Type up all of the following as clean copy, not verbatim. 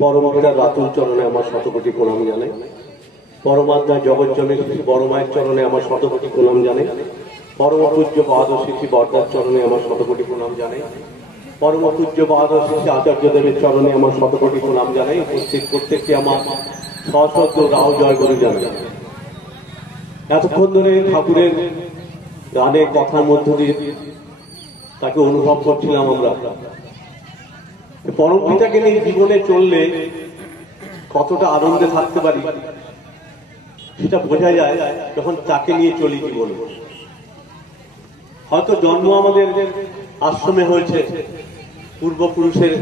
পরমপিতার রাতুল চরণে আমার শতকোটি প্রণাম জানাই। পরমাত্মা জগৎজনের শ্রী বড় মায়ের চরণে আমার শতকোটি প্রণাম জানাই। পরম পূজ্য বাহাদুর শ্রী বর্দার চরণে আমার শতকোটি প্রণাম জানাই। পরম পূজ্য বাহাদুর শ্রী আচার্যদেবের চরণে আমার শতকোটি প্রণাম জানাই। উপস্থিত প্রত্যেককে আমার সশ্রদ্ধ রাও জয় গুরু জানাই। এতক্ষণ ধরে ঠাকুরের গানের কথার মধ্য দিয়ে তাকে অনুভব করছিলাম আমরা। পরম পিতাকে নিয়ে জীবনে চললে কতটা আনন্দে থাকতে পারি সেটা বোঝা যায় যখন তাকে নিয়ে চলি জীবনে। হয়তো জন্ম আমাদের আশ্রমে হয়েছে, পূর্বপুরুষের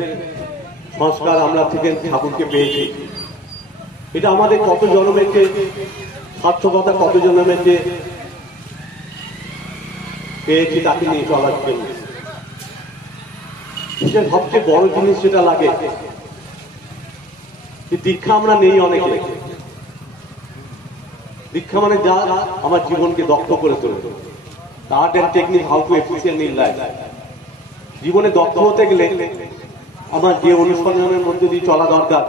সংস্কার আমরা থেকে ঠাকুরকে পেয়েছি। এটা আমাদের কত জন্মের যে সার্থকতা, কত জন্মের যে পেয়েছি তাকে নিয়ে চলার জন্য। সেটা সবচেয়ে বড় জিনিস যেটা লাগে, দীক্ষা আমরা নেই অনেকে। দীক্ষা মানে যা আমার জীবনকে দক্ষ করে তোলে, art and technique how to efficient in life. জীবনে দক্ষ হতে গেলে আমার যে অনুসন্ধানের মধ্যে দিয়ে চলা দরকার,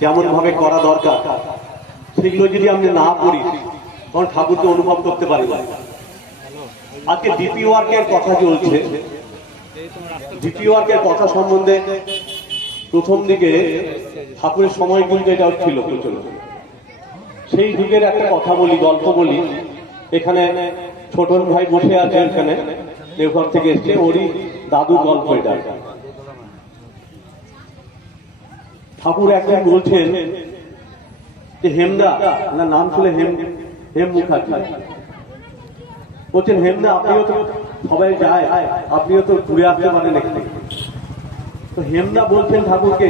যেমন ভাবে করা দরকার, সেগুলো যদি আমি না করি তখন ঠাকুরকে অনুভব করতে পারি না। আজকে ডিপি ওয়ার্কের কথা চলছে। ডিপি ওয়ার্কের কথা সম্বন্ধে প্রথম দিকে ঠাকুরের সময় কিন্তু এটা ছিল প্রচলন। সেই যুগের একটা কথা বলি, গল্প বলি। এখানে ছোটন ভাই বসে আছে, এখানে দেওঘর থেকে এসছে, ওরই দাদুর গল্প এটা। ঠাকুর একদিন বলছেন যে হেমদা, না নাম ছিল হেম মুখার্জি, বলছেন হেমদা আপনিও তো সবাই যায়, আপনিও তো ঘুরে আসতে পারেন এখানে। তো হেমদা বলছেন ঠাকুরকে,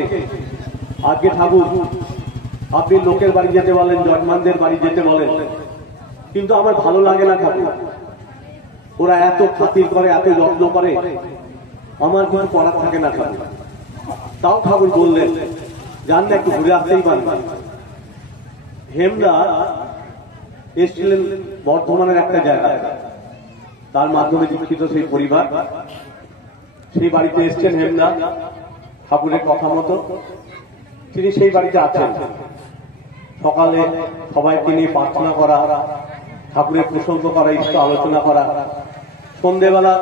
আজকে ঠাকুর আপনি লোকের বাড়ি যেতে বলেন, জজমানদের বাড়ি যেতে বলেন, কিন্তু আমার ভালো লাগে না ঠাকুর। ওরা এত খাতির করে, এত যত্ন করে, আমার কিছু করার থাকে না ঠাকুর। তাও ঠাকুর বললেন যান না, একটু ঘুরে আসতেই পারেন। হেমদা এসেছিলেন বর্ধমানের একটা জায়গায়, তার মাধ্যমে দীক্ষিত সেই পরিবার, সেই বাড়িতে এসছেন হেমদা। ঠাকুরের কথা মতো তিনি সেই বাড়িতে আছেন। সকালে সবাইকে নিয়ে প্রার্থনা করা, ঠাকুরের প্রসঙ্গ করা, ইষ্ট আলোচনা করা, সন্ধ্যেবেলা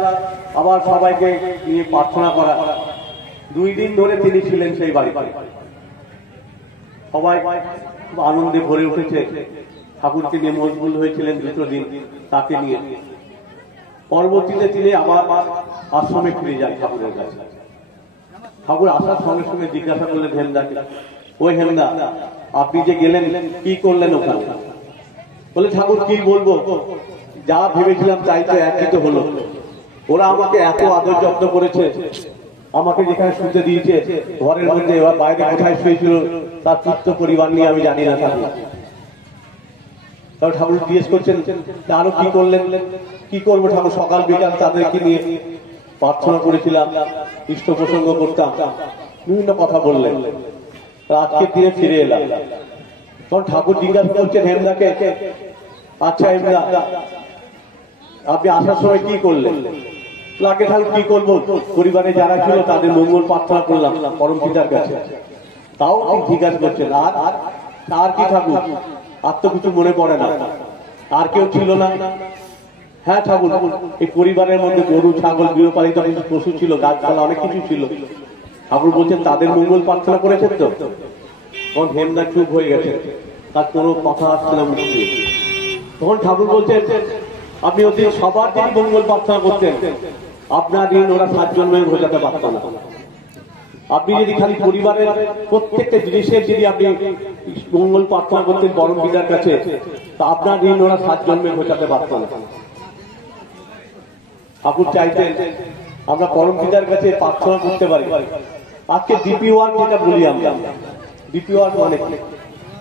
আবার সবাইকে নিয়ে প্রার্থনা করা। 2 দিন ধরে তিনি ছিলেন সেই বাড়িতে। সবাই খুব আনন্দে ভরে উঠেছে, ঠাকুরকে নিয়ে মশগুল হয়েছিলেন 2 দিন তাকে নিয়ে। পরবর্তীতে তিনি আবার আশ্রমে ফিরে যান ঠাকুরের কাছে। ঠাকুর আসার সঙ্গে সঙ্গে জিজ্ঞাসা করলেন হেমদাকে, ওই হেমদা আপনি যে গেলেন কি করলেন ওখানে? বলে ঠাকুর কি বলবো, যা ভেবেছিলাম তাই তো একই তো হলো। ওরা আমাকে এত আদর যত্ন করেছে, আমাকে যেখানে শুতে দিয়েছে ঘরের মধ্যে, এবার বাইরে কোথায় শুয়েছিল তার চিত্ত পরিবার নিয়ে আমি জানি না ঠাকুর। তবে ঠাকুর জিজ্ঞেস করছেন আরো কি করলেন? কি করবো ঠাকুর, সকাল বিকাল তাদেরকে নিয়ে প্রার্থনা করেছিলাম, ইষ্ট প্রসঙ্গ করতাম, বিভিন্ন কথা বললেন। আজকে দিনে ফিরে এলাম। তখন ঠাকুর জিজ্ঞাসা করছেন হেমদাকে, আচ্ছা হেমদা আপনি আসার সময় কি করলেন? লাগে ঠাকুর কি করবো, পরিবারে যারা ছিল তাদের মঙ্গল প্রার্থনা করলাম পরম পিতার কাছে। তাও জিজ্ঞাসা করছেন আর কি ঠাকুর? আর তো কিছু মনে পড়ে না, আর কেউ ছিল না? হ্যাঁ ঠাকুর, এই পরিবারের মধ্যে গরু ছাগল গৃহপালিত কিছু পশু ছিল, গাছপালা অনেক কিছু ছিল। ঠাকুর বলছেন তাদের মঙ্গল প্রার্থনা করেছেন তো? তখন হেমদা চুপ হয়ে গেছে, তার কোনো কথা আসছে না মুখ দিয়ে। তখন ঠাকুর বলছেন আপনি ওদের সবার যদি মঙ্গল প্রার্থনা করতেন, আপনার ঋণ ওরা 7 জন্মেও ঘোচাতে পারত না। আপনি যদি খালি পরিবারের প্রত্যেকটা জিনিসের যদি আপনি মঙ্গল প্রার্থনা করতেন পরম পিতার কাছে, তা আপনার ঋণ ওরা 7 জন্মে ঘোচাতে পারত না। ঠাকুর চাইতেন আমরা পরম পিতার কাছে প্রার্থনা করতে পারি। আজকে ডিপি ওয়ার্ক যেটা বলি আমরা, ডিপি ওয়ার্ক মানে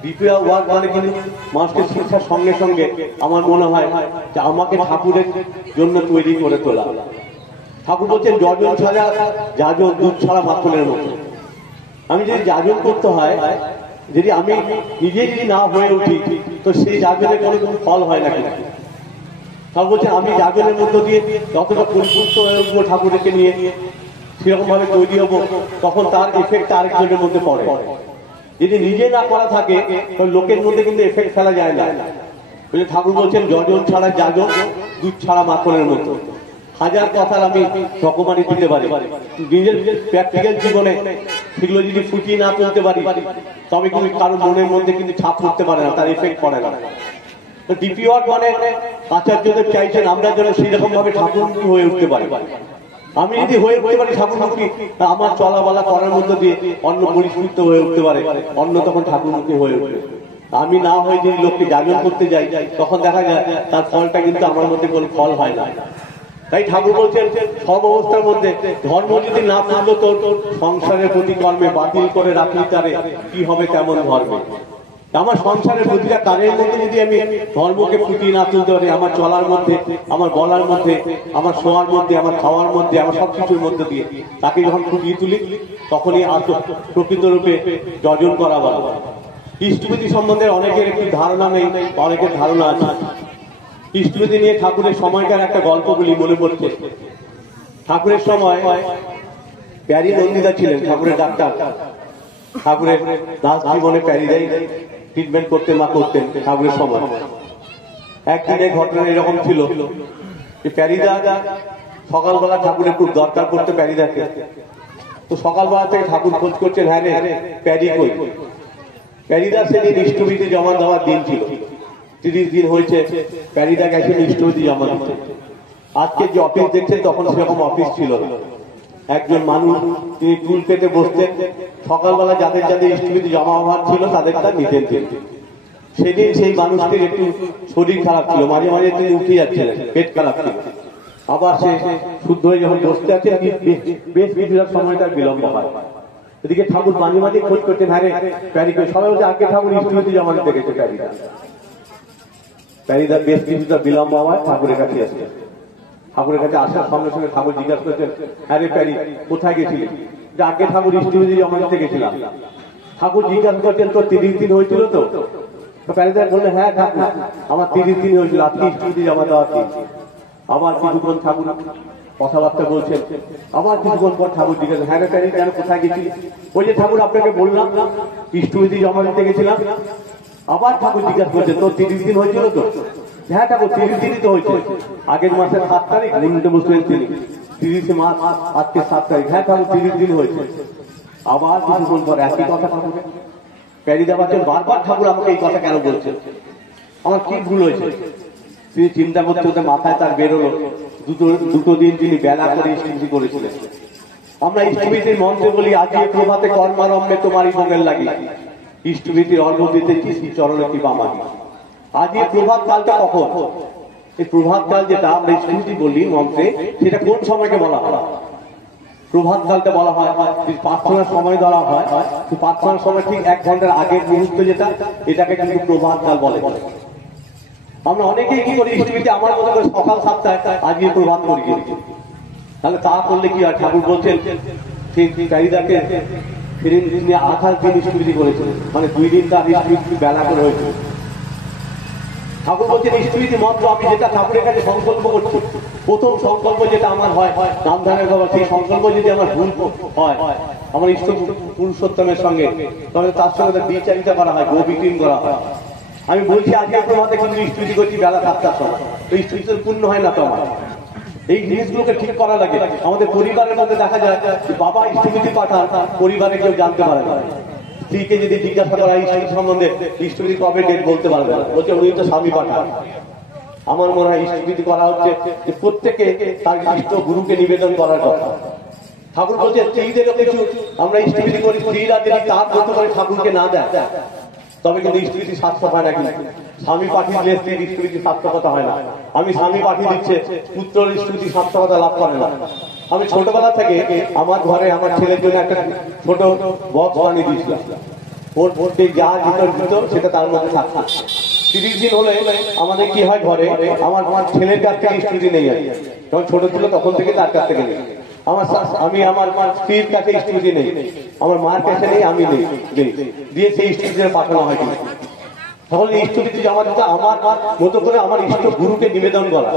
ডিপি ওয়ার্ক মানে কিন্তু মানুষকে শিক্ষার সঙ্গে সঙ্গে আমার মনে হয় যে আমাকে ঠাকুরের জন্য তৈরি করে তোলা। ঠাকুর বলছেন যজন ছাড়া যাজন, দুধ ছাড়া মাখনের মতো। আমি যদি যাজন করতে হয়, যদি আমি নিজে যদি না হয়ে উঠি, তো সেই যাজনের কোনো ফল হয় না। কিন্তু ঠাকুর বলছেন আমি যাজনের মধ্য দিয়ে যতটা পরিপুষ্ট হয়ে উঠবো ঠাকুরকে নিয়ে, সেরকম ভাবে তৈরি হবো, তখন তার এফেক্ট আরেকজনের মধ্যে পড়ে। যদি নিজে না করা থাকে লোকের মধ্যে কিন্তু এফেক্ট ফেলা যায় না। ঠাকুর বলছেন যজন ছাড়া যাজন, দুধ ছাড়া মাখনের মতো। হাজার কথার আমি রকমারি দিতে পারি, নিজের প্র্যাকটিক্যাল জীবনে সেগুলো যদি ফুটিয়ে না তুলতে পারি তবে কিন্তু কারো মনের মধ্যে কিন্তু ছাপ করতে পারে না, তার এফেক্ট পড়ে না। তো ডিপি ওয়ার্ক মানে আচার্যদেব চাইছেন আমরা যেন সেরকম ভাবে ঠাকুরমুখী হয়ে উঠতে পারি। আমি যদি হয়ে উঠতে পারি ঠাকুরমুখী, আমার চলাবলা করার মধ্যে দিয়ে অন্য পরিস্ফুট হয়ে উঠতে পারে, অন্য তখন ঠাকুরমুখী হয়ে উঠবে। আমি না হয়ে যদি লোককে জাগরণ করতে যাই তখন দেখা যায় তার ফলটা কিন্তু আমার মধ্যে কোনো ফল হয় না। তাই ঠাকুর বলছেন সব অবস্থার মধ্যে ধর্ম যদি না তুললো তোর সংসারের প্রতি কর্মে বাতিল করে রাখলি তারে কি হবে তেমন ধর্মে। আমার সংসারের প্রতিটা কাজের মধ্যে যদি আমি ধর্মকে ফুটিয়ে না তুলতে পারি, আমার চলার মধ্যে, আমার বলার মধ্যে, আমার শোয়ার মধ্যে, আমার খাওয়ার মধ্যে, আমার সবকিছুর মধ্যে দিয়ে তাকে যখন ফুটিয়ে তুলি তখনই প্রকৃত রূপে যজন করা বলা। ইষ্টবিধি সম্বন্ধে অনেকের একটু ধারণা নেই, অনেকের ধারণা আছে। ইষ্টবিধি নিয়ে ঠাকুরের সময়কার একটা গল্প বলি, মনে পড়ছে। ঠাকুরের সময় প্যারি নন্দিতা ছিলেন ঠাকুরের ডাক্তার। ঠাকুরের দাস জীবনে প্যারিদাই ট্রিটমেন্ট করতেন বা করতেন ঠাকুরের সময়। একদিনের ঘটনা এরকম ছিল যে প্যারিদা সকালবেলা ঠাকুরের খুব দরকার পড়তো প্যারিদাকে। তো সকালবেলা থেকে ঠাকুর খোঁজ করছেন, হ্যাঁ রে প্যারি কই। প্যারিদা সেদিন ইষ্টবিধি জমা দেওয়ার দিন ছিল, 30 দিন হয়েছে প্যারিদা গেছেন ইষ্টবিধি জমা দিতে। আজকে যে অফিস দেখছেন তখন সেরকম অফিস ছিল না। একজন মানুষ তিনি টুল পেতে বসতেন, সকালবেলা যাদের যাদের ইষ্টবিধি জমা হওয়ার ছিল তাদেরটা নিতেন। সেদিন সেই মানুষটির একটু শরীর খারাপ ছিল, মাঝে মাঝে তিনি উঠে যাচ্ছিলেন, পেট খারাপ ছিল। আবার সে শুদ্ধ হয়ে যখন বসতে আছেন বেশ কিছুটা সময় তার বিলম্ব হয়। এদিকে ঠাকুর মাঝে মাঝে খোঁজ করতেন, হ্যাঁ রে প্যারি করে। সবাই বলছে আগে ঠাকুর ইষ্টবিধি জমা দিতে গেছে প্যারিদা। প্যারিদা বেশ কিছুটা বিলম্ব হওয়ায় ঠাকুরের কাছে আসছে। ঠাকুরের কাছে আসার সঙ্গে সঙ্গে ঠাকুর জিজ্ঞাসা করছেন, হ্যাঁ রে প্যারি কোথায় গেছিলি? যে আগে ঠাকুর ইষ্টবিধি জমা দিতে গেছিলাম। ঠাকুর জিজ্ঞাসা করছেন তোর 30 দিন হয়েছিল তো? প্যারিদা বললে হ্যাঁ ঠাকুর আমার 30 দিন হয়েছিল, আজকে ইষ্টবিধি জমা দেওয়া কি। আবার কিছুক্ষণ ঠাকুর কথাবার্তা বলছেন, আবার কিছুক্ষণ পর ঠাকুর জিজ্ঞাসা, হ্যাঁ রে প্যারি কেন কোথায় গেছিলি? ওই যে ঠাকুর আপনাকে বললাম না ইষ্টবিধি জমা দিতে গেছিলাম। আবার ঠাকুর জিজ্ঞাসা করছেন তোর 30 দিন হয়েছিল তো? হ্যাঁ ঠাকুর 30 দিনই তো হয়েছে, আগের মাসের 7 তারিখ নিমিত্তে বসলেন তিনি, 30 মাস আজকে 7 তারিখ। হ্যাঁ ঠাকুর 30 দিন হয়েছে। আবার কিছুক্ষণ পর একই কথা ঠাকুর। প্যারিদা বলছেন বারবার ঠাকুর আমাকে এই কথা কেন বলছেন, আমার কি ভুল হয়েছে? তিনি চিন্তা করতে করতে মাথায় তার বেরোলো দুটো দিন তিনি বেলা করে ইষ্টবিধি করেছিলেন। আমরা ইষ্টবিধির মন্ত্রে বলি আজ প্রভাতে কর্মারম্ভে তোমারই ভোগের লাগি, ইষ্টবিধির অর্ঘ দিতেছি শ্রী চরণে কৃপা মাগি। আজ এই প্রভাত কালটা কখন? এই প্রভাত কাল যেটা আমরা ইষ্টবিধি বলি মন্ত্রে, সেটা কোন সময়কে বলা হয়? প্রভাত কালটা বলা হয় প্রার্থনার সময় ধরা হয়। প্রার্থনার সময় ঠিক 1 ঘন্টার আগের মুহূর্ত যেটা, এটাকে কিন্তু প্রভাত কাল বলে। আমরা অনেকেই কি করি ইষ্টবিধি আমার মতো করে সকাল 7টায় আজকে প্রভাত করি, তাহলে তা করলে কি হয়? ঠাকুর বলছেন সেই প্যারিদাকে ফিরিন দিনে 28 দিন ইষ্টবিধি করেছেন, মানে 2 দিন তার ইষ্টবিধি বেলা করে হয়েছে। ঠাকুর বলছেন ইষ্টবিধি মন্ত্র আমি যেটা ঠাকুরের কাছে সংকল্প করছি, প্রথম সংকল্প যেটা আমার হয় নাম ধ্যানের বাবা, সেই সংকল্প যদি আমার ভুল হয় আমার ইষ্ট পুরুষোত্তমের সঙ্গে, তবে তার সঙ্গে বিচারিতা করা হয়, গোবিক্রিম করা হয়। আমি বলছি আজকে তোমাদের কিন্তু ইষ্টবিধি করছি বেলা 7টার সময়, তো ইষ্টবিধি পূর্ণ হয় না তো আমার। এই জিনিসগুলোকে ঠিক করা লাগে। আমাদের পরিবারের মধ্যে দেখা যায় বাবা ইষ্টবিধি পাঠান, পরিবারে কেউ জানতে পারে না। স্ত্রীকে যদি জিজ্ঞাসা করা ইষ্টবিধি সম্বন্ধে, ইষ্টবিধি কবে ডেট বলতে পারবে না, বলছে উনি তো স্বামী পাঠান। আমার মনে হয় ইষ্টবিধি করা হচ্ছে যে প্রত্যেকে তার ইষ্ট গুরুকে নিবেদন করার কথা। ঠাকুর বলছে স্ত্রীদেরও কিছু আমরা ইষ্টবিধি করি, স্ত্রীরা যদি তার মতো করে ঠাকুরকে না দেয় তবে কিন্তু ইষ্টবিধি সার্থক হয় না। কিন্তু স্বামী পাঠিয়ে দিলে স্ত্রীর ইষ্টবিধি সার্থকতা হয় না। আমি স্বামী পাঠিয়ে দিচ্ছে, পুত্রের ইষ্টবিধি সার্থকতা লাভ করে না। আমি ছোটবেলা থেকে আমার ঘরে আমার ছেলের জন্য একটা ছোট বক্স বানিয়ে দিয়েছিলাম, ওর ভোটে যা দিত সেটা তার মধ্যে থাকতো। 30 দিন হলে আমাদের কি হয় ঘরে, আমার ছেলের কাছ থেকে ইষ্টবিধি নেই, যখন ছোট ছিল তখন থেকে তার কাছ থেকে নেই। আমি আমার স্ত্রীর কাছে ইষ্টবিধি নেই, আমার মার কাছে নেই, আমি নেই দিয়ে সেই ইষ্টবিধি পাঠানো হয়। তখন ইষ্টবিধি জমা দিতে আমার মতো করে আমার ইষ্ট গুরুকে নিবেদন করা।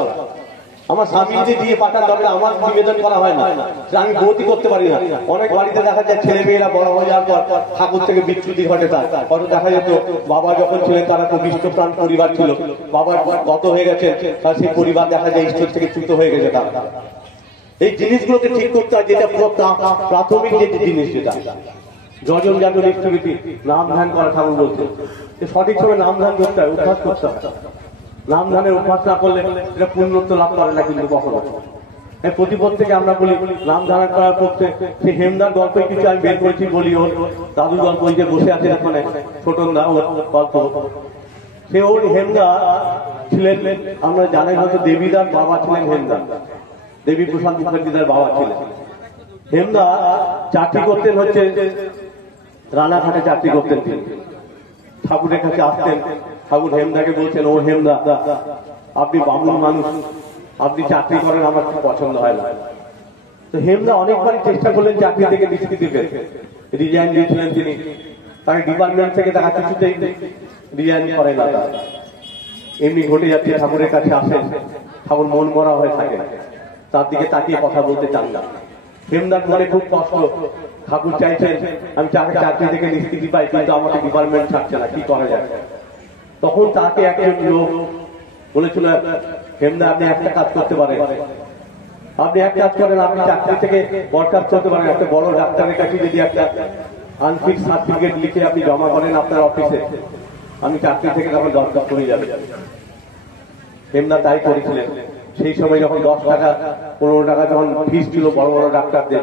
আমার স্বামী যদি দিয়ে পাঠান দরকার আমার নিবেদন করা হয় না, আমি গতি করতে পারি না। অনেক বাড়িতে দেখা যায় ছেলে মেয়েরা বড় হয়ে যাওয়ার পর ঠাকুর থেকে বিচ্যুতি ঘটে। তার হয়তো দেখা যেত বাবা যখন ছিলেন তারা খুব ইষ্টপ্রাণ পরিবার ছিল, বাবা গত হয়ে গেছে, তার সেই পরিবার দেখা যায় ঈশ্বর থেকে চ্যুত হয়ে গেছে। তার এই জিনিসগুলোকে ঠিক করতে হয়, যেটা পুরো প্রাথমিক যে জিনিস, যেটা যজন জাগরণ ইষ্টভীতি নাম ধ্যান করা। ঠাকুর বলছে সঠিক সময় নাম ধ্যান করতে হয়, অভ্যাস করতে হয়। নাম ধ্যানের অভ্যাস না করলে এটা পূর্ণত্ব লাভ করে না কিন্তু কখনো। প্রতিপদ থেকে আমরা বলি নাম ধ্যান করার পক্ষে সে হেমদার গল্প কিছু আমি বের করেছি বলি। ওর দাদুর গল্প যে বসে আছে ওখানে ছোটন দা, ওর গল্প। সে ওর হেমদা ছিলেন, আমরা জানি হয়তো দেবীদার বাবা ছিলেন হেমদা, দেবী প্রশান্ত মুখার্জিদার বাবা ছিলেন। হেমদা চাকরি করতেন হচ্ছে রানাঘাটে চাকরি করতেন। ঠাকুরের কাছে আসতেন, ঠাকুর হেমদাকে বলছেন, ও হেমদা আপনি বামুন মানুষ, আপনি চাকরি করেন, আমার খুব পছন্দ হয় না। তো হেমদা অনেকবারই চেষ্টা করলেন চাকরি থেকে নিষ্কৃতি পেতে, রিজাইন দিয়েছিলেন তিনি। তাকে ডিপার্টমেন্ট থেকে তারা কিছুতেই রিজাইন করে না। এমনি ঘটে যাচ্ছে, ঠাকুরের কাছে আসেন, ঠাকুর মন মরা হয়ে থাকে, তার দিকে তাকিয়ে কথা বলতে চান না। হেমদার মনে খুব কষ্ট, ঠাকুর চাইছেন আমি চাকরি থেকে নিষ্কৃতি পাই, কিন্তু আমাকে ডিপার্টমেন্ট ছাড়ছে না, কি করা যায়। তখন তাকে একজন লোক বলেছিল, হেমদা আপনি একটা কাজ করতে পারেন, আপনি এক কাজ করেন, আপনি চাকরি থেকে বরখাস্ত করতে পারেন। একটা বড় ডাক্তারের কাছে যদি একটা আনফিট সার্টিফিকেট লিখে আপনি জমা করেন আপনার অফিসে, আমি চাকরি থেকে তখন দরখাস্ত করে যাবে। হেমদা তাই করেছিলেন। সেই সময় যখন 10 টাকা 15 টাকা যখন ফিস ছিল বড় বড় ডাক্তারদের,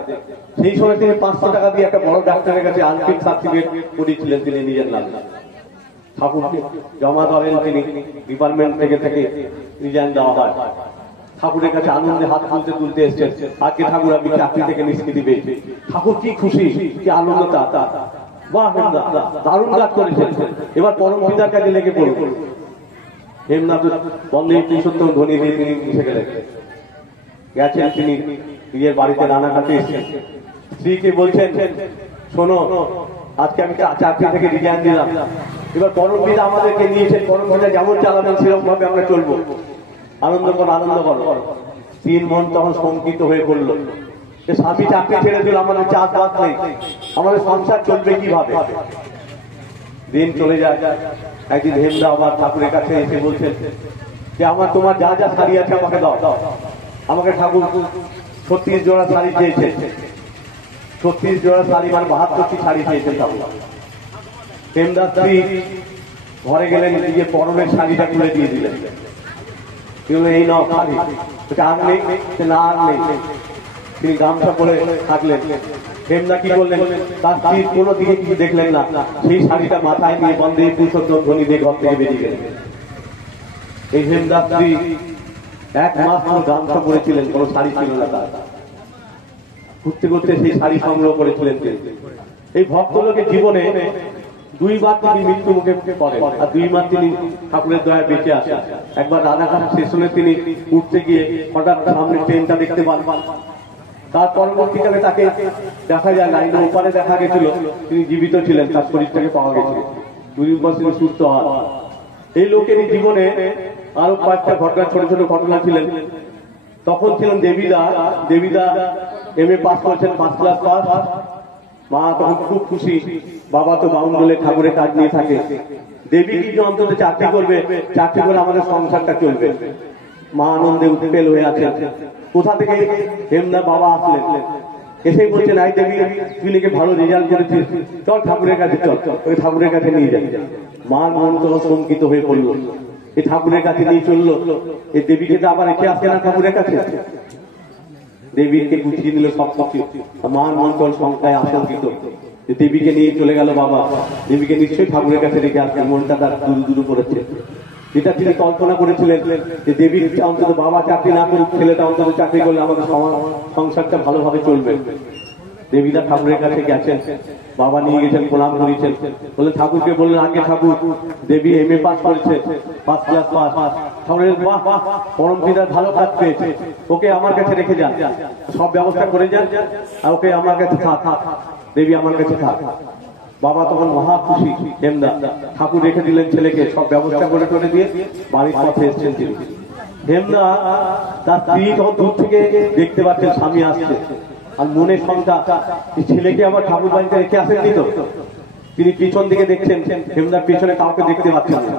সেই সময় তিনি 500 টাকা দিয়ে একটা বড় ডাক্তারের কাছে আনফিট সার্টিফিকেট করিয়েছিলেন তিনি নিজের নামে। ঠাকুরকে জমা করেন তিনি, ডিপার্টমেন্ট থেকে রিজাইন দেওয়া হয়। ঠাকুরের কাছে আনন্দে হাত তুলতে তুলতে এসছেন, আজকে ঠাকুর আমি চাকরি থেকে নিষ্কৃতি পেয়েছি। ঠাকুর কি খুশি, কি আনন্দ তা। বাহ হেমদা, দারুণ কাজ করেছেন, এবার পরম পিতার কাছে লেগে পড়ুন। হেমদা বন্দে পুরুষোত্তম ধ্বনি দিয়ে তিনি মিশে গেলেন, গেছেন তিনি নিজের বাড়িতে রানাঘাটে এসেছেন। স্ত্রীকে বলছেন, শোনো আজকে আমি চাকরি থেকে রিজাইন দিলাম, এবার পরম পিতা আমাদেরকে নিয়েছেন, পরম পিতা যেমন চালাবেন সেরকম ভাবে আমরা চলবো, আনন্দ করো আনন্দ করো। তিন মন তখন শঙ্কিত হয়ে পড়লো, যে স্বামী চাকরি ছেড়ে দিল, আমাদের চাষবাস নেই, আমাদের সংসার চলবে কিভাবে। দিন চলে যায়। একদিন হেমদা আবার ঠাকুরের কাছে এসে বলছেন যে আমার তোমার যা যা শাড়ি আছে আমাকে দাও। আমাকে ঠাকুর 36 জোড়া শাড়ি চেয়েছে, 36 জোড়া শাড়ি মানে 72টি শাড়ি চেয়েছেন ঠাকুর। হেমদা স্ত্রী ঘরে গেলেন, নিজে পরনের শাড়িটা খুলে দিয়ে দিলেন, এই নাও শাড়ি। আর নেই না, আর নেই। তিনি গামছা পরে থাকলেন। হেমদা কি করলেন, তার স্ত্রীর কোনো দিকে কিছু দেখলেন না, সেই শাড়িটা মাথায় নিয়ে বন্দে পুরুষোত্তম ধ্বনি দিয়ে ঘর থেকে বেরিয়ে গেলেন। এই হেমদা স্ত্রী 1 মাস গামছা পরেছিলেন, কোনো শাড়ি ছিল না তার। ঘুরতে ঘুরতে সেই শাড়ি সংগ্রহ করেছিলেন তিনি। এই ভক্তলোকের জীবনে 2 বার তিনি মৃত্যু মুখে পড়েন, আর 2 বার তিনি ঠাকুরের দয়ায় বেঁচে আসেন। একবার রানাঘাট স্টেশনে তিনি উঠতে গিয়ে হঠাৎ সামনে ট্রেনটা দেখতে পান। তার পরবর্তীকালে তাকে দেখা যায় লাইনের ওপারে দেখা গেছিল, তিনি জীবিত ছিলেন, তার শরীরটাকে পাওয়া গেছিল। 2 বার তিনি সুস্থ হন। এই লোকের জীবনে আরো কয়েকটা ঘটনা, ছোট ছোট ঘটনা ছিলেন। তখন ছিলেন দেবীদা MA পাস করেছেন, 5 ক্লাস পাস। মা তখন খুব খুশি, বাবা তো বাউন্ডলে ঠাকুরের কাজ নিয়ে থাকে, দেবী কিন্তু অন্তত চাকরি করবে, চাকরি করে আমাদের সংসারটা চলবে। মা আনন্দে উৎপেল হয়ে আছেন। কোথা থেকে হেমদা বাবা আসলেন, এসেই বলছেন, আই দেবী তুই নাকি ভালো রেজাল্ট করেছিস, চল ঠাকুরের কাছে চল, ওই ঠাকুরের কাছে নিয়ে যাই। মা মন তো শঙ্কিত হয়ে পড়ল, এই ঠাকুরের কাছে নিয়ে চললো। এই দেবীকে তো আবার রেখে আসছে না ঠাকুরের কাছে, দেবীকে গুছিয়ে নিল সব কিছু। মার মন তখন সংখ্যায় আশঙ্কিত, দেবীকে নিয়ে চলে গেল বাবা, দেবীকে নিশ্চয়ই ঠাকুরের কাছে রেখে আসছে, মনটা তার দুরু দুরু করেছে। যেটা তিনি কল্পনা করেছিলেন যে দেবীর অন্তত বাবা চাকরি না করুক, ছেলেটা অন্তত চাকরি করলে আমাদের সংসারটা ভালোভাবে চলবে। দেবীদা ঠাকুরের কাছে গেছেন, বাবা নিয়ে গেছেন, প্রণাম করেছেন, বলে ঠাকুরকে বললেন, আগে ঠাকুর দেবী MA পাস করেছে, 5 ক্লাস পাস। ঠাকুরের বাহ পরম পিতার ভালো কাজ পেয়েছে, ওকে আমার কাছে রেখে যান, সব ব্যবস্থা করে যান, আর ওকে আমার কাছে থাক, দেবী আমার কাছে থাক। বাবা তখন মহা খুশি। হেমদা ঠাকুর রেখে দিলেন ছেলেকে, সব ব্যবস্থা করে দিয়ে বাড়ির পথে এসছেন তিনি। হেমনা তার স্ত্রী তখন দূর থেকে দেখতে পাচ্ছেন স্বামী আসছে, আর মনের সংখ্যা ছেলেকে আবার ঠাকুর বাড়িতে রেখে আসেননি তো। তিনি পিছন দিকে দেখছেন, হেমনার পিছনে কাউকে দেখতে পাচ্ছেন না।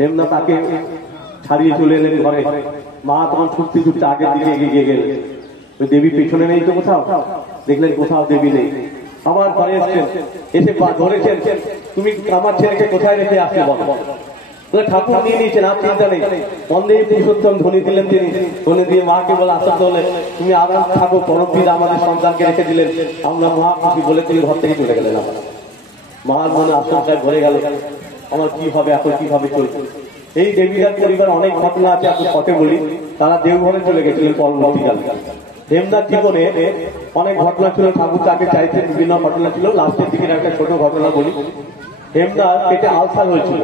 হেমনা তাকে ছাড়িয়ে চলে এলেন ঘরে। মা তখন ছুটতে ছুটতে আগের দিকে এগিয়ে গেলেন। ওই দেবী পিছনে নেই তো কোথাও, দেখলেন কোথাও দেবী নেই। আবার ঘরে এসছেন, এসে ধরেছেন, তুমি আমার ছেলেকে কোথায় রেখে আসলে বলো। ঠাকুর নিয়ে নিয়েছেন, আর চিন্তা নেই। মন্দির পুরুষোত্তম ধ্বনি দিলেন তিনি, ধ্বনি দিয়ে মাকে বলে আসার হলে তুমি আরাম থাকো, পরমপিতা আমাদের সন্তানকে রেখে দিলেন, আমরা মা খুশি বলে তিনি ঘর থেকে চলে গেলেন। আমার মার মনে আশঙ্কায় ভরে গেল, আমার কি হবে, এখন কিভাবে চলছে। এই দেবীদার পরিবার অনেক ঘটনা আছে, আপনি পথে বলি। তারা দেওঘরে চলে গেছিলেন পরবর্তীকালে। হেমদার জীবনে অনেক ঘটনা ছিল, ঠাকুর তাকে চাইতেন, বিভিন্ন ঘটনা ছিল। লাস্টের দিকে একটা ছোট ঘটনা বলি। হেমদার পেটে আলসার হয়েছিল,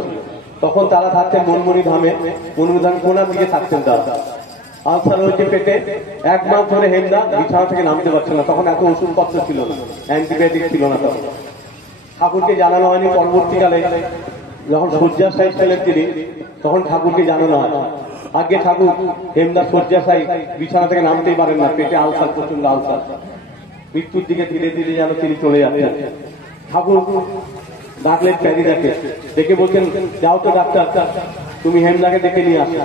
তখন তারা থাকতেন মনমনি ধামে। মনমনি ধাম কোনার দিকে থাকতেন তারা। আলসার হয়েছে পেটে, 1 মাস ধরে হেমদা বিছানা থেকে নামতে পারছিল না। তখন এত ওষুধপত্র ছিল না, অ্যান্টিবায়োটিক ছিল না তখন। ঠাকুরকে জানানো হয়নি। পরবর্তীকালে যখন শয্যাশায়ী ছিলেন তিনি, তখন ঠাকুরকে জানানো হয়। আগে ঠাকুর হেমদা শয্যাশায়ী, বিছানা থেকে নামতেই পারেন না, পেটে আলসার, প্রচন্ড আলসার। মৃত্যুর দিকে ধীরে ধীরে যেন তিনি চলে যাচ্ছেন। ঠাকুর ডাকলেন প্যারিদাকে, ডেকে বলছেন, যাও তো ডাক্তার, তুমি হেমদাকে ডেকে নিয়ে আসো।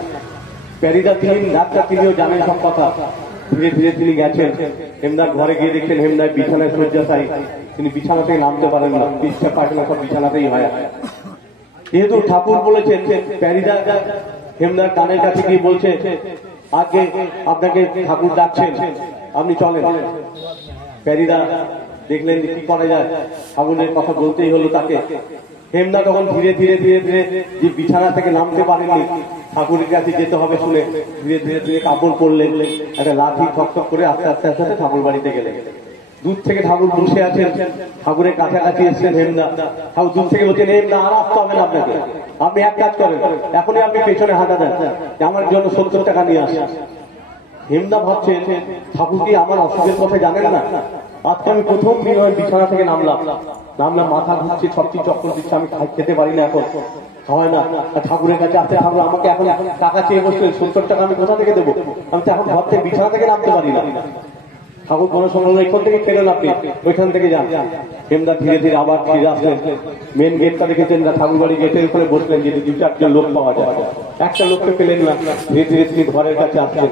প্যারিদা তিনি ডাক্তার, তিনিও জানেন সব কথা। ধীরে ধীরে তিনি গেছেন। হেমদার ঘরে গিয়ে দেখছেন হেমদার বিছানায় শয্যাশায়ী। তিনি বিছানা থেকে নামতে পারেন না, পিঠটা পায়খানা সব বিছানাতেই হয়। যেহেতু ঠাকুর বলেছেন, প্যারিদা হেমদার কানের কাছে গিয়ে বলছে, আগে আপনাকে ঠাকুর ডাকছেন, আপনি চলেন। প্যারিদা দেখলেন কি করা যায়, ঠাকুরের কথা বলতেই হলো তাকে। হেমদা তখন ধীরে ধীরে ধীরে ধীরে যে বিছানা থেকে নামতে পারেননি, ঠাকুরের কাছে যেতে হবে শুনে ধীরে ধীরে ধীরে কাপড় পরলেন, একটা লাঠি ঠকঠক করে আস্তে আস্তে আস্তে ঠাকুর বাড়িতে গেলেন। দূর থেকে ঠাকুর বসে আছেন, ঠাকুরের কাছাকাছি এসছেন হেমদা। ঠাকুর দূর থেকে বলছেন, হেমদা আর আসতে হবে না আপনাকে, আপনি এক কাজ করেন, এখনই আপনি পেছনে হাঁটা দেন, আমার জন্য 70 টাকা নিয়ে আসেন। হেমদা ভাবছেন, ঠাকুর কি আমার অসুখের কথা জানেন না? আজকে আমি প্রথম বিছানা থেকে নামলাম, মাথা ঘুরছে, সবচেয়ে চক্কর দিচ্ছে, আমি খেতে পারি না, এখন হয় না। ঠাকুরের কাছে আসতে, ঠাকুর আমাকে এখন টাকা চেয়ে বসলেন, 70 টাকা আমি কোথা থেকে দেবো? আমি তো এখন ভাবতে বিছানা থেকে নামতে পারি না। ঠাকুর কোনো সময় এখান থেকে ফেরেন, আপনি ওইখান থেকে যান। হেমদা ধীরে ধীরে আবার ফিরে আসলেন। মেন গেটটা দেখেছেন না, ঠাকুর বাড়ি গেটের উপরে বসলেন, যদি 2-4জন লোক পাওয়া যায়। একটা লোককে পেলেন না। ধীরে ধীরে তিনি ঘরের কাছে আসলেন।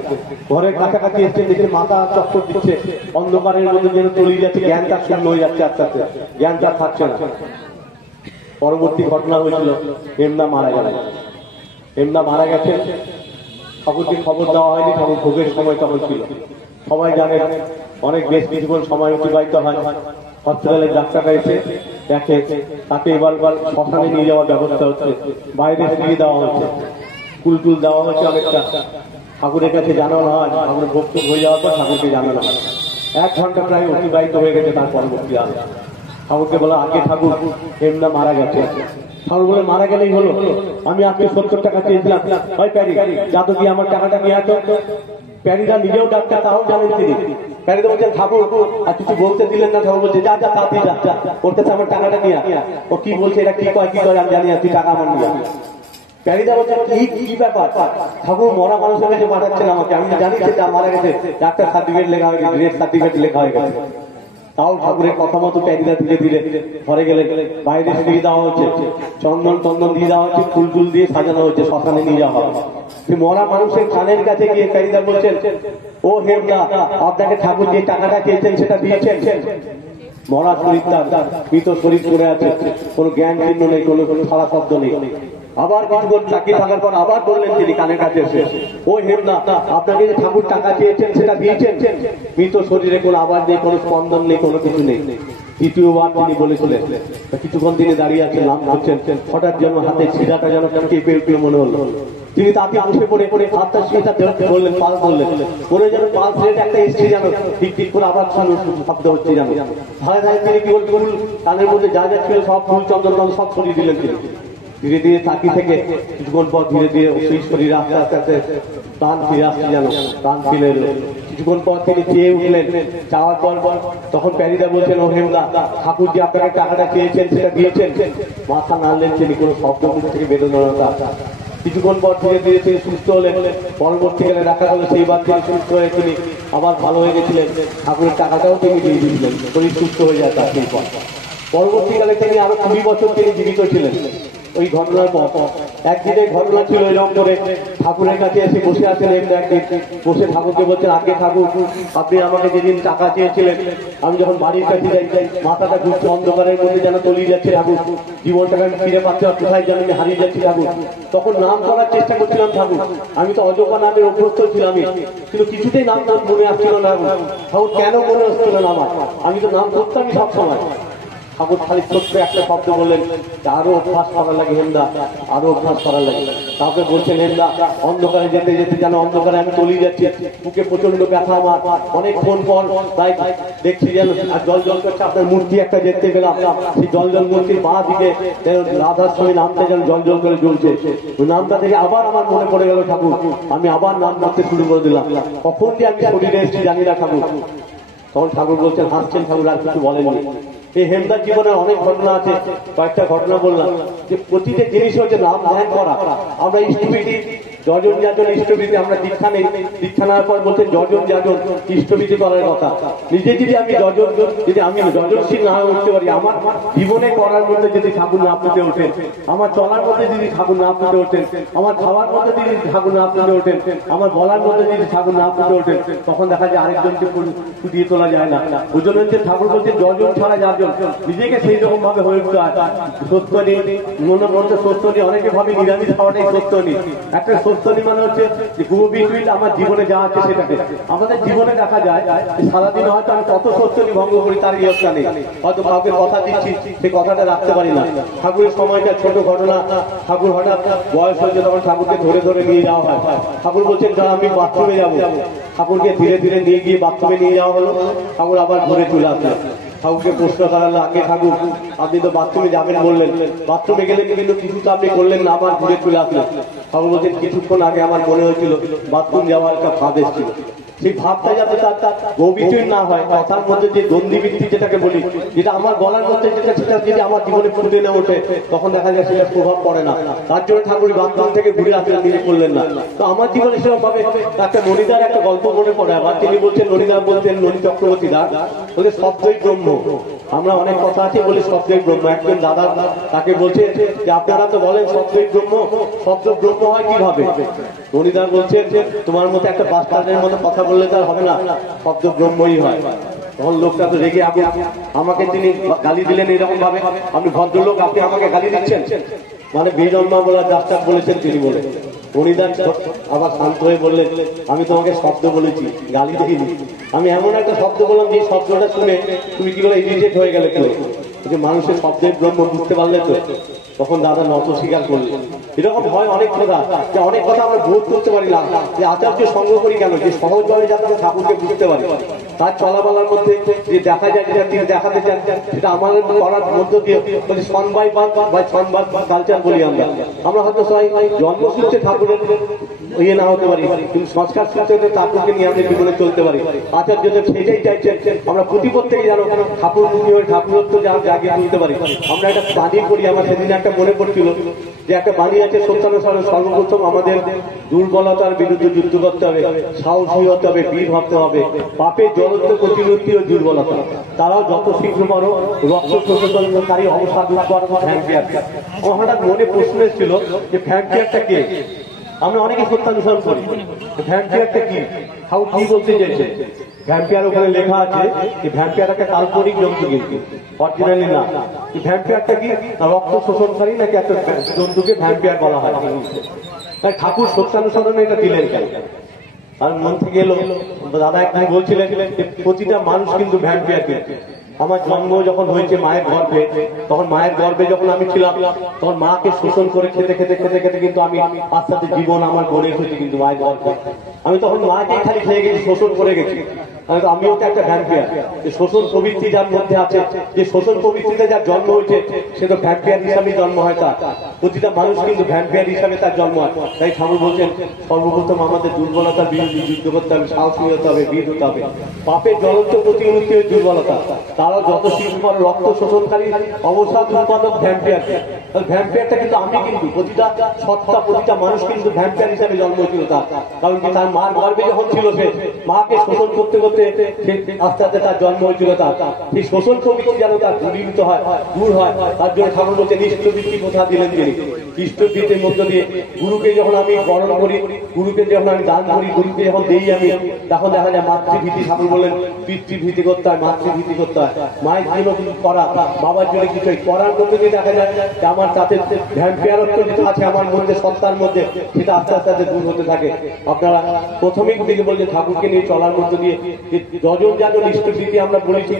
ঘরের কাছাকাছি এসছেন, দেখে মাথা চক্কর দিচ্ছে, অন্ধকারের মধ্যে যেন তলিয়ে যাচ্ছে, জ্ঞানটা শূন্য হয়ে যাচ্ছে আস্তে আস্তে, জ্ঞানটা থাকছে না। পরবর্তী ঘটনা হয়েছিল, হেমদা মারা গেলেন। হেমদা মারা গেছেন, ঠাকুরকে খবর দেওয়া হয়নি। ঠাকুর ভোগের সময় তখন ছিল, সবাই জানেন, অনেক বেশ কিছুক্ষণ সময় অতিবাহিত হয়। হসপিটালের ডাক্তাররা এসে দেখে, তাকে এবার শ্মশানে নিয়ে যাওয়ার ব্যবস্থা হচ্ছে, বাইরে ফিরিয়ে দেওয়া হচ্ছে, কুলটুল দেওয়া হচ্ছে অনেকটা। ঠাকুরের কাছে জানানো হয়, ঠাকুরের ভক্ত হয়ে যাওয়ার পর ঠাকুরকে জানানো হয়। 1 ঘন্টা প্রায় অতিবাহিত হয়ে গেছে। তার পরবর্তী আলো ঠাকুরকে বলা, আগে ঠাকুর হেমদা মারা গেছে। ঠাকুর বলে, মারা গেলেই হলো, আমি আপনি 70 টাকা চেয়েছিলাম, ওই প্যারি যাতো কি আমার টাকাটা নিয়ে আসো। প্যারিদা নিজেও ডাক্তার, তাও জানেন তিনি। প্যারিদা বলছেন, ঠাকুর আর কিছু বলতে দিলেন না। ঠাকুর বলছে, যা যা তাতে যা, ওর কাছে আমার টাকাটা নিয়ে। ও কি বলছে, এটা কি করে আমি জানি না, তুই টাকা আমার নিয়ে। প্যারিদা বলছে, কি ব্যাপার? ঠাকুর মরা মানুষের কাছে পাঠাচ্ছেন আমাকে, আমি জানি যে যা মারা গেছে, ডাক্তার সার্টিফিকেট লেখা হয়ে গেছে, ডেথ সার্টিফিকেট লেখা হয়ে গেছে। তাও ঠাকুরের কথা মতো প্যারিদা ধীরে ধীরে ঘরে গেলে, বাইরে ফিরিয়ে দেওয়া হচ্ছে, চন্দন দিয়ে দেওয়া হচ্ছে, ফুল দিয়ে সাজানো হচ্ছে, শ্মশানে নিয়ে যাওয়া হবে। মরা মানুষের কানের কাছে গিয়ে প্যারিদা বলছেন, ও হেমদা, আপনাকে ঠাকুর যে টাকাটা চেয়েছেন সেটা দিয়েছেন? মরা শরীর, তার মৃত শরীর পড়ে আছে, কোনো জ্ঞান চিহ্ন নেই, কোনো সারা শব্দ নেই। আবার কিছুক্ষণ তাকিয়ে থাকার পর আবার বললেন তিনি কানের কাছে এসে, ও হেমদা, আপনাকে যে ঠাকুর টাকা চেয়েছেন সেটা দিয়েছেন? মৃত শরীরে কোনো আওয়াজ নেই, কোনো স্পন্দন নেই, কোনো কিছু নেই। দ্বিতীয়বার তিনি বলেছিলেন। কিছুক্ষণ তিনি দাঁড়িয়ে আছেন, নাম করছেন, হঠাৎ যেন হাতে ছিঁড়াটা যেন কেঁপে উঠে মনে হলো। তিনি তাকে বসে পড়ে হাতটা সেটা বললেন, পাল বললেন, পরে যেন পাল ছেড়ে একটা এসছে, যেন ঠিক ঠিক করে আবার শব্দ হচ্ছে, যেন ধারে ধারে তিনি কি বলছেন, কানের মধ্যে যা যা ছিল সব ফুল চন্দন সব ছড়িয়ে দিলেন তিনি। ধীরে ধীরে তাকি থেকে কিছুক্ষণ পর ধীরে ধীরে সেই শরীর আস্তে আস্তে আস্তে প্রাণ ফিরে আসছে, যেন প্রাণ ফিরে এলো। কিছুক্ষণ পর তিনি চেয়ে উঠলেন, চাওয়ার পর তখন প্যারিদা বলছেন, ও হেমদা, ঠাকুর যে আপনাকে টাকাটা চেয়েছেন সেটা দিয়েছেন? মাথা নাড়লেন তিনি, কোনো শব্দ মুখ থেকে বেরোনো না। কিছুক্ষণ পর ধীরে ধীরে তিনি সুস্থ হলেন। পরবর্তীকালে দেখা গেল সেইবার তিনি সুস্থ হয়ে তিনি আবার ভালো হয়ে গেছিলেন, ঠাকুরের টাকাটাও তিনি দিয়ে দিয়েছিলেন, শরীর সুস্থ হয়ে যায় তার সেই পর। পরবর্তীকালে তিনি আরো 20 বছর তিনি জীবিত ছিলেন। ওই ঘটনার পর একদিনের ঘটনা ছিল, এরকম করে ঠাকুরের কাছে এসে বসে আছেন একদিন, বসে ঠাকুরকে বলছেন, আগে ঠাকুর আপনি আমাকে যেদিন টাকা চেয়েছিলেন, আমি যখন বাড়ির কাছে যাই মাথাটা ঘুরছে, অন্ধকারের মধ্যে যেন তলিয়ে যাচ্ছে ঠাকুর, জীবনটাকে আমি ফিরে পাচ্ছি না, কোথায় যেন আমি হারিয়ে যাচ্ছি ঠাকুর। তখন নাম করার চেষ্টা করছিলাম ঠাকুর, আমি তো অজপা নামের অভ্যস্ত ছিলাম, কিন্তু কিছুতেই নাম মনে আসছিল না ঠাকুর। কেন মনে আসছিল না আমার? আমি তো নাম করতামই সবসময়। ঠাকুর খালি ছোট্ট একটা শব্দ বললেন, আরো অভ্যাস করা লাগে হেমদা, আরো অভ্যাস করা লাগে। তারপরে বলছেন, হেমদা অন্ধকারে যেতে যেতে যেন অন্ধকারে আমি তলিয়ে যাচ্ছি, বুকে প্রচন্ড ব্যথা আমার, অনেকক্ষণ পর তাই দেখছি যেন জল জল করছে, আপনার মূর্তি একটা দেখতে পেলাম, সেই জল জল মূর্তির বাঁ দিকে রাধার স্বামী নামটা যেন জল জল করে জ্বলছে। ওই নামটা থেকে আবার আমার মনে পড়ে গেল ঠাকুর, আমি আবার নাম করতে শুরু করে দিলাম। কখন যে আমি শরীরে এসেছি জানি না ঠাকুর। তখন ঠাকুর বলছেন, হাসছেন ঠাকুর, আর কিছু বলেননি। এই হেমদার জীবনে অনেক ঘটনা আছে, কয়েকটা ঘটনা বললাম। যে প্রতিটা জিনিস হচ্ছে নাম ধ্যান করা। আমরা ইষ্টবিধি যজন যাজন ইষ্টবিধি আমরা দীক্ষা নেই, দীক্ষা নেওয়ার পর বলছেন যজন যাজন ইষ্টবিধি করার কথা। নিজে যদি আমি যজন যদি আমি যজনশীল না উঠতে পারি, আমার জীবনে করার মধ্যে যদি ঠাকুর না ফুটে ওঠেন, আমার চলার মধ্যে যদি ঠাকুর না ফুটে ওঠেন, আমার খাওয়ার মধ্যে যদি ঠাকুর না ফুটে ওঠেন, আমার বলার মধ্যে যদি ঠাকুর না ফুটে ওঠেন, তখন দেখা যায় আরেকজনকে ফুটিয়ে তোলা যায় না। ওই জন্য ঠাকুর বলছে যজন ছাড়া যাজন, নিজেকে সেই রকম ভাবে হয়ে উঠতে হয়। সত্য নেই মনে মধ্যে সত্য নেই, অনেকে ভাবে নিরামিষ খাওয়াটাই সত্য নেই। একটা সত্য নেই মানে হচ্ছে যে গো বিটুইন আমার জীবনে যা আছে সেটাকে। আমাদের জীবনে দেখা যায় সারাদিন হয়তো আমি কত সত্য নেই ভঙ্গ করি, তার ইয়ত্তা নেই, হয়তো কাউকে কথা দিচ্ছি সেই কথাটা রাখতে পারি না। ঠাকুরের সময়টা ছোট ঘটনা, ঠাকুর হঠাৎ বয়স হয়েছে, তখন ঠাকুরকে ধরে ধরে নিয়ে যাওয়া হয়। ঠাকুর বলছেন, আমি বাথরুমে যাবো। ঠাকুরকে ধীরে ধীরে নিয়ে গিয়ে বাথরুমে নিয়ে যাওয়া হলো। ঠাকুর আবার ঘুরে চলে আসলেন। ঠাকুরকে প্রশ্ন করালো, আগে ঠাকুর আপনি তো বাথরুমে যাবেন বললেন, বাথরুমে গেলে কিন্তু কিছু তো আপনি করলেন না, আবার ঘুরে চলে আসলেন। ঠাকুর বলছেন, কিছুক্ষণ আগে আমার মনে হয়েছিল বাথরুম যাওয়ার একটা ভাব এসেছিল, সেই ভাবটা যাতে তার গভীর না হয়, কথার মধ্যে যে দ্বন্দ্ববৃত্তি যেটাকে বলি, যেটা আমার গলার মধ্যে যেটা সেটা যদি আমার জীবনে ফুটে না ওঠে, তখন দেখা যায় সেটা প্রভাব পড়ে না। তার জন্য ঠাকুর বাথরুম থেকে ঘুরে আসলে তিনি করলেন না। তো আমার জীবনে সেরকম ভাবে একটা ননিদার একটা গল্প মনে পড়ে আবার। তিনি বলছেন, ননিদা বলছেন, ননী চক্রবর্তী দা বলছে শব্দই ব্রহ্ম। আমরা অনেক কথা আছে বলি শব্দই ব্রহ্ম। একজন দাদা তাকে বলছে যে আপনারা তো বলেন শব্দই ব্রহ্ম, শব্দ ব্রহ্ম হয় কিভাবে? ননিদা বলছেন, তোমার মতো একটা বাস্টারের মতো কথা বললে তার হবে না, শব্দ ব্রহ্মই হয়। তখন লোকটা তো রেগে আগে আমাকে তিনি গালি দিলেন এরকম ভাবে, আপনি ভদ্রলোক, আপনি আমাকে গালি দিচ্ছেন, মানে বেজন্মা বলা ডাক্তার বলেছেন তিনি বলে। ননিদান আবার শান্ত হয়ে বললেন, আমি তোমাকে শব্দ বলেছি, গালি দিইনি। আমি এমন একটা শব্দ বললাম যে শব্দটা শুনে তুমি কি বলে ইরিটেট হয়ে গেলে, কেউ যে মানুষের শব্দের ব্রহ্ম বুঝতে পারলে তো। তখন দাদা নত স্বীকার করলেন। এরকম হয় অনেক কথা, যে অনেক কথা আমরা বোধ করতে পারি না, যে আচার্য সঙ্গ করি কেন, যে সহজভাবে যাতে ঠাকুরকে বুঝতে পারি। তার চলাবলার মধ্যে যে দেখা যায় যেটা তিনি দেখাতে চান, সেটা আমাদের করার মধ্য দিয়ে সনবাই বা সংবাদ বা কালচার বলি আমরা। আমরা হয়তো সবাই জন্মসূত্রে ঠাকুরের ইয়ে না হতে পারি, কিন্তু সংস্কার সূত্রে ঠাকুরকে নিয়ে আমরা জীবনে চলতে পারি। আচার্যদের সেটাই চাইছেন আমরা প্রতিপত্তিকে যেন ঠাকুর ঠাকুরত্ব জাগিয়ে তুলতে পারি। আমরা একটা বাণী করি, আমার সেদিন একটা মনে পড়ছিল যে একটা বাণী আছে, সত্যানুসারে সর্বপ্রথম আমাদের দুর্বলতার বিরুদ্ধে যুদ্ধ করতে হবে, সাহসী হতে হবে, বীর হতে হবে, পাপের জড়ত্ব প্রতিরোধী ও দুর্বলতা তারাও যত শীঘ্র পারো রক্ত প্রশোধনকারী অবস্থা দূর করো ভ্যাম্পিয়ার। আমার হঠাৎ মনে প্রশ্ন এসেছিল যে ভ্যাম্পিয়ারটা কে? আমরা অনেকে সত্যানুসরণ করি, ভ্যাম্পিয়ারটা কি? ঠাকুর কি বলতে চাইছে? ভ্যাম্পিয়ার ওখানে লেখা আছে যে ভ্যাম্পিয়ার একটা কাল্পনিক জন্তু, কিন্তু অরিজিনালি না। ভ্যাম্পিয়ারটা কি? রক্ত শোষণকারী নাকি একটা জন্তুকে ভ্যাম্পিয়ার বলা হয়। তাই ঠাকুর সত্যানুসরণে এটা দিলেন কেন? আর মন থেকে এলো, দাদা একদিন বলছিলেন যে প্রতিটা মানুষ কিন্তু ভ্যাম্পিয়ার। কিন্তু আমার জন্ম যখন হয়েছে মায়ের গর্ভে, তখন মায়ের গর্ভে যখন আমি ছিলাম, তখন মাকে শোষণ করে খেতে খেতে খেতে খেতে কিন্তু আমি আস্তে জীবন আমার গড়ে উঠেছি। কিন্তু মায়ের গর্ভে আমি তখন মাকে খালি খেয়ে গেছি, শোষণ করে গেছি। তাহলে আমিও তো একটা ভ্যাম্পিয়ার। যে শোষণ প্রবৃত্তি যার মধ্যে আছে, যে শোষণ প্রবৃত্তিতে যার জন্ম হয়েছে, সে তো ভ্যাম্পিয়ার হিসাবেই জন্ম হয়। তার প্রতিটা মানুষ কিন্তু ভ্যাম্পিয়ার হিসাবে তার জন্ম হয়। তাই ঠাকুর বলছেন সর্বপ্রথম আমাদের দুর্বলতার বিরুদ্ধে যুদ্ধ করতে হবে, সাহসী হতে হবে, বীর হতে হবে। পাপের জ্বলন্ত প্রতিমূর্তি হয়ে দুর্বলতা। তারা যত শিশু পর রক্ত শোষণকারী অবসাদ উৎপাদক ভ্যাম্পিয়ার। ভ্যাম্পিয়ারটা কিন্তু আমি, কিন্তু প্রতিটা সত্তা, প্রতিটা মানুষ কিন্তু ভ্যাম্পিয়ার হিসাবে জন্ম হয়েছিল তার। কারণ কি, তার মার গর্ভে যখন ছিল সে মাকে শোষণ করতে করতে আস্তে আস্তে তার জন্ম হয়েছিল। তার সেই শোষণ প্রবৃত্তি যেন তার দূরীভূত হয়, দূর হয়, তার জন্য ঠাকুর বলতে ইষ্টবৃত্তি কথা দিলেন তিনি। ইষ্টবৃত্তির মধ্য দিয়ে গুরুকে যখন আমি বরণ করি, গুরুকে যখন আমি দান করি, গুরুকে যখন দেই আমি, তখন দেখা যায় মাতৃভীতি। ঠাকুর বললেন পিতৃভীতি করতে হয়, মাতৃভীতি করতে হয়। মায়ের জন্য কিছু করা, বাবার জন্য কিছু করার মধ্যে দিয়ে দেখা যায় যে আমার তাতে ভ্যাম্পিয়ারত্ব যেটা আছে আমার মধ্যে, সত্তার মধ্যে, সেটা আস্তে আস্তে আস্তে দূর হতে থাকে। আপনারা প্রথমেই দিকে বলছেন ঠাকুরকে নিয়ে চলার মধ্যে দিয়ে যজন যাজন ইষ্টবৃত্তি আমরা বলেছি,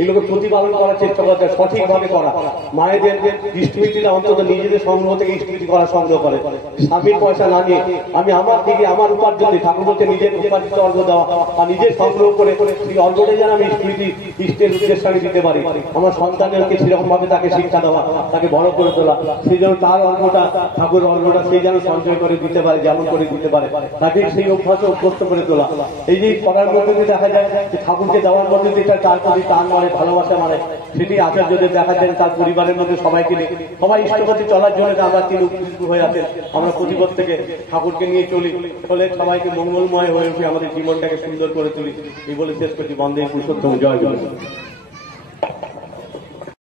এগুলোকে প্রতিপালন করার চেষ্টা করতে, সঠিকভাবে করা। মায়েদের ইষ্টবৃত্তিটা অন্তত নিজেদের সংগ্রহ থেকে ইষ্টবৃত্তি করা সংগ্রহ করে, স্বামীর পয়সা না নিয়ে। আমি আমার দিকে আমার উপার্জন দিই, ঠাকুর বলতে নিজের উপার্জিত অর্ঘ দেওয়া বা নিজের সংগ্রহ করে সেই অর্ঘটা যেন আমি ইষ্টবৃত্তি ইষ্টের উদ্দেশ্যে আমি দিতে পারি। আমার সন্তানদেরকে সেরকম ভাবে তাকে শিক্ষা দেওয়া, তাকে বড় করে তোলা, সেই জন্য তার অর্ঘটা, ঠাকুর অর্ঘটা সেই যেন সঞ্চয় করে দিতে পারে, যেমন করে দিতে পারে, তাকে সেই অভ্যাসে অভ্যস্ত করে তোলা। এই যে করার মধ্যে দিয়ে দেখা যায় যে ঠাকুরকে দেওয়ার মধ্যে দিয়ে তার প্রতি টান মারে, ভালোবাসা মারে। সেটি আচার্যদের দেখা যায় তার পরিবারের মধ্যে সবাইকে নিয়ে, সবাই ইষ্টপথে চলার জন্য আমরা তিনি উপযুক্ত হয়ে আছেন। আমরা প্রতিপদ থেকে ঠাকুরকে নিয়ে চলি, ফলে সবাইকে মঙ্গলময় হয়ে উঠে আমাদের জীবনটাকে সুন্দর করে তুলি। এই বলে শেষ করছি। বন্দে পুরুষোত্তম। জয় গুরু।